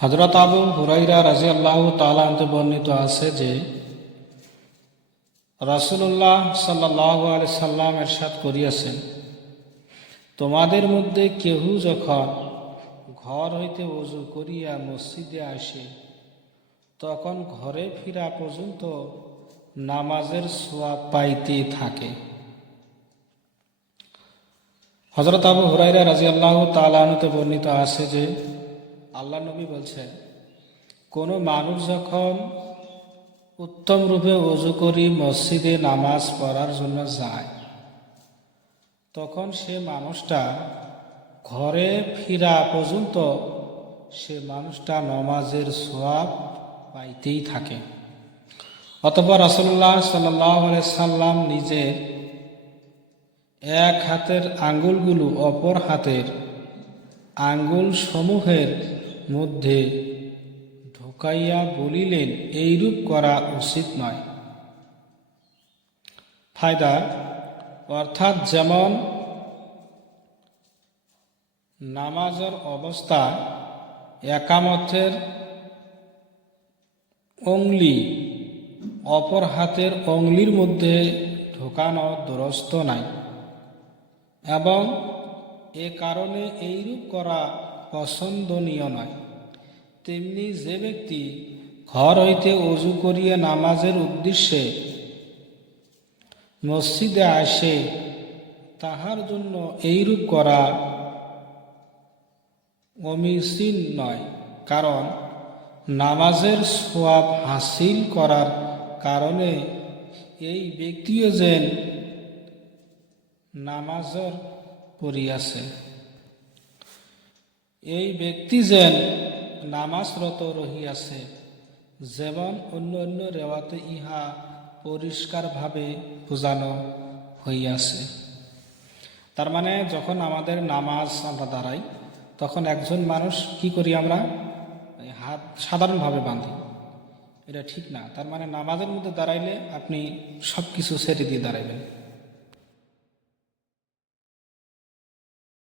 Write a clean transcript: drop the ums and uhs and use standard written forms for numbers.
হযরত আবু হুরায়রা রাদিয়াল্লাহু তাআলা হতে বর্ণিত আছে যে রাসূলুল্লাহ সাল্লাল্লাহু আলাইহি সাল্লাম ইরশাদ করিয়াছেন, তোমাদের মধ্যে কেহ যখন ঘর হইতে ওযু করিয়া মসজিদে আসে তখন ঘরে ফিরা পর্যন্ত নামাজের সওয়াব পাইতে থাকে। হযরত আবু হুরায়রা রাদিয়াল্লাহু তাআলা হতে বর্ণিত আছে যে আল্লাহ নবী বলছেন, কোনো মানুষ যখন উত্তম রূপে ওযু করি মসজিদে নামাজ পড়ার জন্য যায় তখন সে মানুষটা ঘরে ফিরা পর্যন্ত সে মানুষটা নামাজের সওয়াব পাইতেই থাকে। অতঃপর রাসূলুল্লাহ সাল্লাল্লাহু আলাইহি সাল্লাম নিজের এক হাতের আঙ্গুলগুলো অপর হাতের আঙ্গুল সমূহের মধ্যে ঢুকাইয়া বলিলেন, এইরূপ করা উচিত নয়। ফায়দা অর্থাৎ যেমন নামাজের অবস্থা একামতের অঙ্গুলি অপর হাতের অঙ্গুলির মধ্যে ঢোকানো দুরস্ত নাই এবং এ কারণে এইরূপ করা পছন্দনীয় নয়। তেমনি যে ব্যক্তি ঘর হইতে ওযু করিয়া নামাজের উদ্দেশ্যে মসজিদে আসে তাহার জন্য এইরূপ করা অমিসীন নয়, কারণ নামাজের সওয়াব হাসিল করার কারণে এই ব্যক্তিও যেন নামাজের পড়িয়াছে, এই ব্যক্তি যেন নামাজরত রহিয়াছে, যেমন অন্য অন্য রেওয়াতে ইহা পরিষ্কারভাবে বোঝানো হইয়াছে। তার মানে যখন আমাদের নামাজ আমরা দাঁড়াই তখন একজন মানুষ কি করি, আমরা হাত সাধারণভাবে বাঁধি, এটা ঠিক না। তার মানে নামাজের মধ্যে দাঁড়াইলে আপনি সব কিছু ছেড়ে দিয়ে দাঁড়াইবেন।